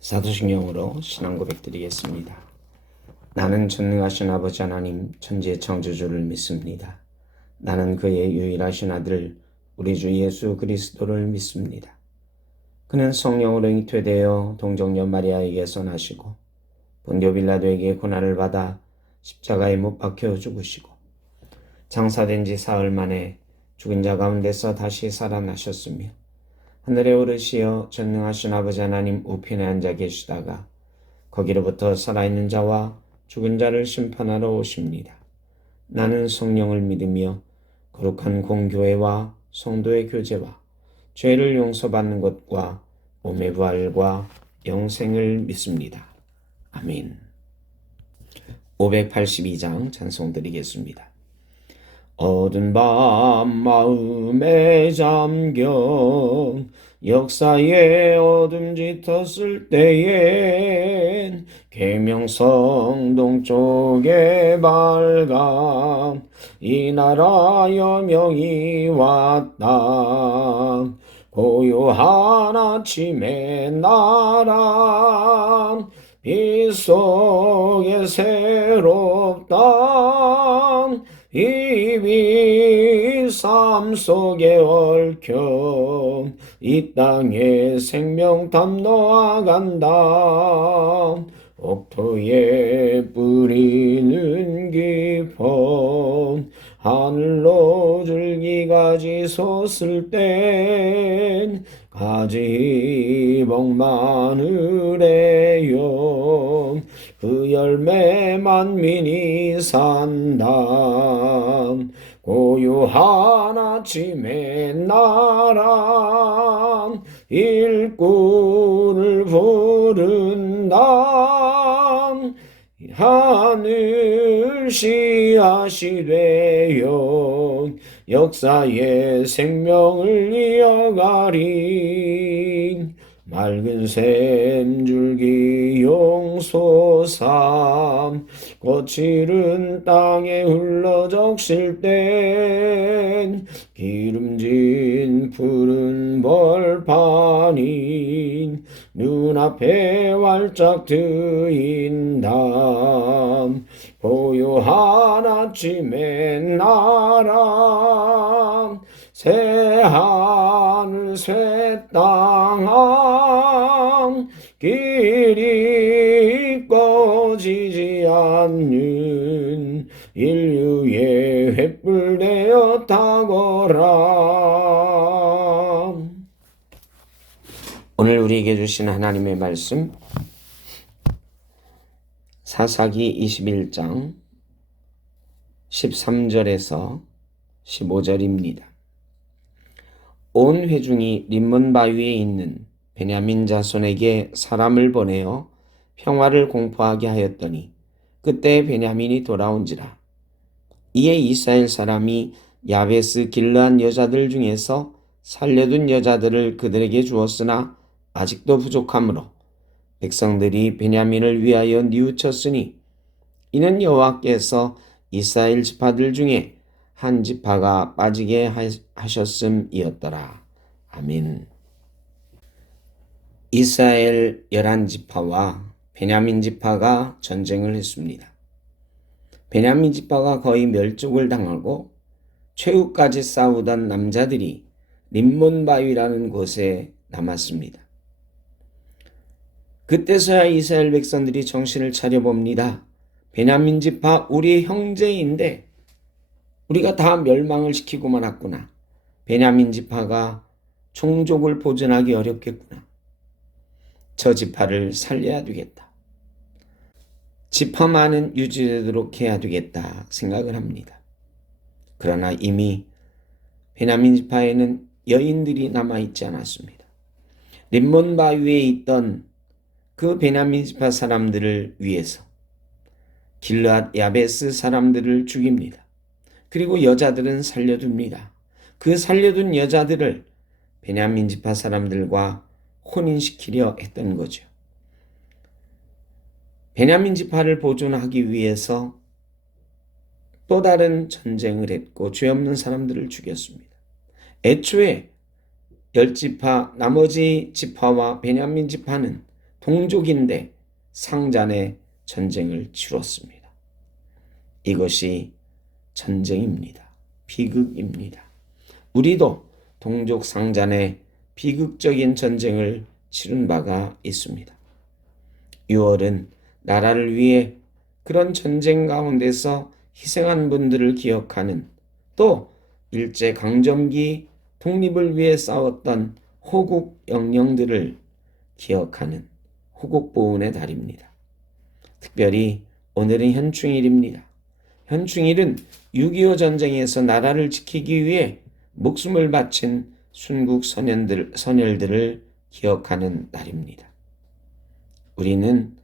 사도신경으로 신앙 고백 드리겠습니다. 나는 전능하신 아버지 하나님 천지의 창조주를 믿습니다. 나는 그의 유일하신 아들 우리 주 예수 그리스도를 믿습니다. 그는 성령으로 잉태되어 동정녀 마리아에게서 나시고 본교 빌라도에게 고난을 받아 십자가에 못 박혀 죽으시고 장사된 지 사흘 만에 죽은 자 가운데서 다시 살아나셨으며 하늘에 오르시어 전능하신 아버지 하나님 우편에 앉아 계시다가 거기로부터 살아있는 자와 죽은 자를 심판하러 오십니다. 나는 성령을 믿으며 거룩한 공교회와 성도의 교제와 죄를 용서받는 것과 몸의 부활과 영생을 믿습니다. 아멘. 582장 찬송 드리겠습니다. 어두운 밤 마음에 잠겨 역사의 어둠 짙었을 때엔 계명성 동쪽에 밝아 이 나라 여명이 왔다. 고요한 아침의 나라 빛 속에 새롭다. 이 빛 삶 속에 얽혀 이 땅에 생명 담노아간다. 옥토에 뿌리는 깊어 하늘로 줄기가지 솟을 땐 가지 복 마늘에요. 그 열매 만민이 산다. 고요한 아침의 나라 일꾼을 부른다. 하늘 씨앗이 되어 역사의 생명을 이어가리. 맑은 샘줄기 용솟아 꽃이른 땅에 흘러적실 땐 기름진 푸른 벌판이 눈앞에 활짝 트인다. 고요한 아침의 나라 새 하늘 새 땅 길이 꺼지지 않는 인류의 횃불 되어 타거라. 오늘 우리에게 주신 하나님의 말씀 사사기 21장 13절에서 15절입니다. 온 회중이 림몬 바위에 있는 베냐민 자손에게 사람을 보내어 평화를 공포하게 하였더니 그때 베냐민이 돌아온지라. 이에 이스라엘 사람이 야베스 길르한 여자들 중에서 살려둔 여자들을 그들에게 주었으나 아직도 부족하므로 백성들이 베냐민을 위하여 뉘우쳤으니 이는 여호와께서 이스라엘 지파들 중에 한 지파가 빠지게 하셨음이었더라. 아멘. 이스라엘 11지파와 베냐민 지파가 전쟁을 했습니다. 베냐민 지파가 거의 멸족을 당하고 최후까지 싸우던 남자들이 림몬 바위라는 곳에 남았습니다. 그때서야 이스라엘 백성들이 정신을 차려봅니다. 베냐민 지파 우리의 형제인데 우리가 다 멸망을 시키고 말았구나. 베냐민 지파가 종족을 보존하기 어렵겠구나. 저 지파를 살려야 되겠다. 지파만은 유지되도록 해야 되겠다 생각을 합니다. 그러나 이미 베냐민 지파에는 여인들이 남아있지 않았습니다. 림몬 바위에 있던 그 베냐민 지파 사람들을 위해서 길르앗 야베스 사람들을 죽입니다. 그리고 여자들은 살려둡니다. 그 살려둔 여자들을 베냐민 지파 사람들과 혼인시키려 했던 거죠. 베냐민 지파를 보존하기 위해서 또 다른 전쟁을 했고 죄 없는 사람들을 죽였습니다. 애초에 10지파 나머지 지파와 베냐민 지파는 동족인데 상잔의 전쟁을 치렀습니다. 이것이 전쟁입니다. 비극입니다. 우리도 동족 상잔의 비극적인 전쟁을 치른 바가 있습니다. 6월은 나라를 위해 그런 전쟁 가운데서 희생한 분들을 기억하는, 또 일제강점기 독립을 위해 싸웠던 호국 영령들을 기억하는 호국보훈의 달입니다. 특별히 오늘은 현충일입니다. 현충일은 6.25 전쟁에서 나라를 지키기 위해 목숨을 바친 순국 선열들을 기억하는 날입니다. 우리는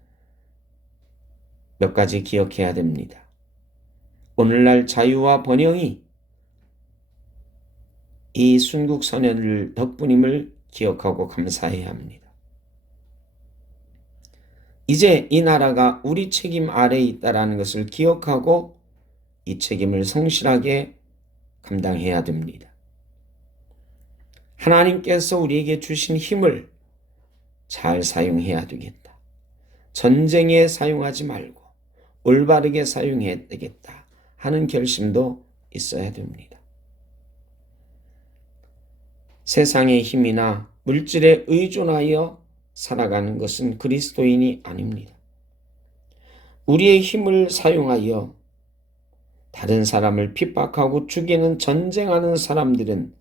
몇 가지 기억해야 됩니다. 오늘날 자유와 번영이 이 순국 선열들 덕분임을 기억하고 감사해야 합니다. 이제 이 나라가 우리 책임 아래에 있다는 것을 기억하고 이 책임을 성실하게 감당해야 됩니다. 하나님께서 우리에게 주신 힘을 잘 사용해야 되겠다. 전쟁에 사용하지 말고 올바르게 사용해야 되겠다 하는 결심도 있어야 됩니다. 세상의 힘이나 물질에 의존하여 살아가는 것은 그리스도인이 아닙니다. 우리의 힘을 사용하여 다른 사람을 핍박하고 죽이는 전쟁하는 사람들은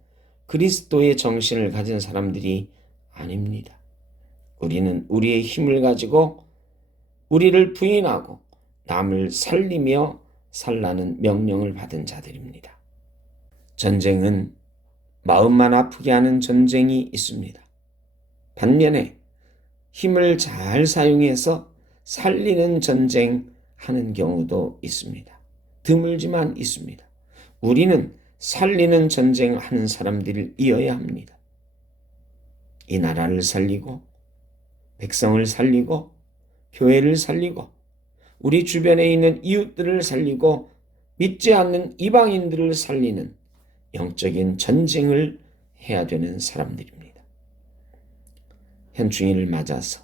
그리스도의 정신을 가진 사람들이 아닙니다. 우리는 우리의 힘을 가지고 우리를 부인하고 남을 살리며 살라는 명령을 받은 자들입니다. 전쟁은 마음만 아프게 하는 전쟁이 있습니다. 반면에 힘을 잘 사용해서 살리는 전쟁하는 경우도 있습니다. 드물지만 있습니다. 우리는 살리는 전쟁하는 사람들이어야 합니다. 이 나라를 살리고 백성을 살리고 교회를 살리고 우리 주변에 있는 이웃들을 살리고 믿지 않는 이방인들을 살리는 영적인 전쟁을 해야 되는 사람들입니다. 현충일을 맞아서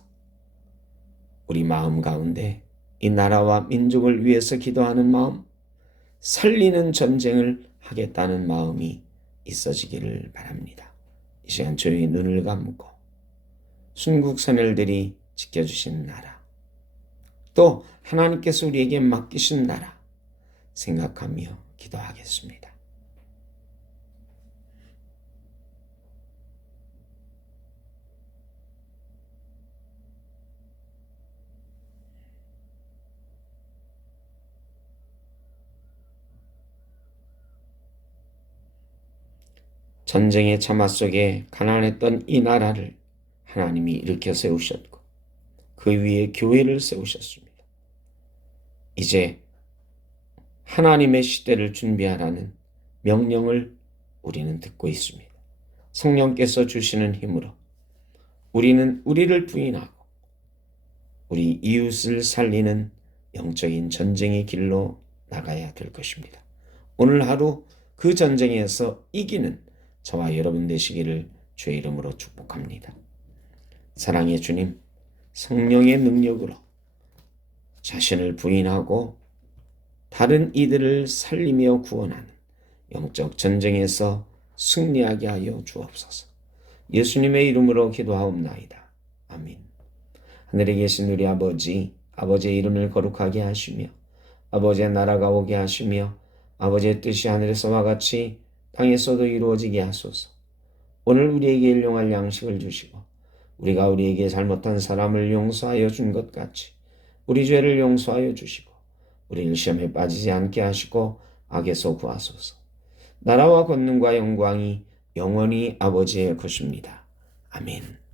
우리 마음 가운데 이 나라와 민족을 위해서 기도하는 마음, 살리는 전쟁을 하겠다는 마음이 있어지기를 바랍니다. 이 시간 조용히 눈을 감고 순국 선열들이 지켜주신 나라, 또 하나님께서 우리에게 맡기신 나라 생각하며 기도하겠습니다. 전쟁의 참화 속에 가난했던 이 나라를 하나님이 일으켜 세우셨고 그 위에 교회를 세우셨습니다. 이제 하나님의 시대를 준비하라는 명령을 우리는 듣고 있습니다. 성령께서 주시는 힘으로 우리는 우리를 부인하고 우리 이웃을 살리는 영적인 전쟁의 길로 나가야 될 것입니다. 오늘 하루 그 전쟁에서 이기는 저와 여러분 되시기를 주의 이름으로 축복합니다. 사랑의 주님, 성령의 능력으로 자신을 부인하고 다른 이들을 살리며 구원하는 영적 전쟁에서 승리하게 하여 주옵소서. 예수님의 이름으로 기도하옵나이다. 아멘. 하늘에 계신 우리 아버지, 아버지의 이름을 거룩하게 하시며 아버지의 나라가 오게 하시며 아버지의 뜻이 하늘에서와 같이 땅에서도 이루어지게 하소서. 오늘 우리에게 일용할 양식을 주시고 우리가 우리에게 잘못한 사람을 용서하여 준 것 같이 우리 죄를 용서하여 주시고 우리를 시험에 빠지지 않게 하시고 악에서 구하소서. 나라와 권능과 영광이 영원히 아버지의 것입니다. 아멘.